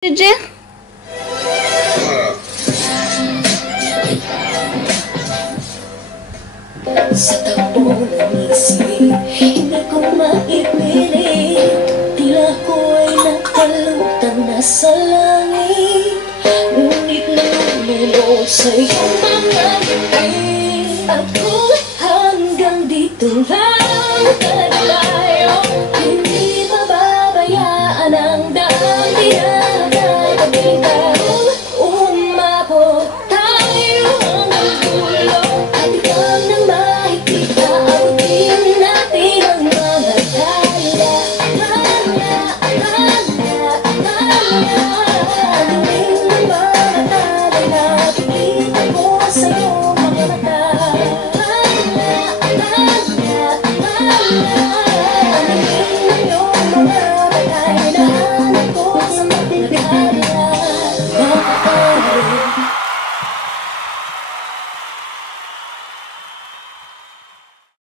Jel? Sa takbo ng isip, hindi ko maipilit. Tila ko ay nakalutang nasa langit, ngunit nalulunod sa'yo.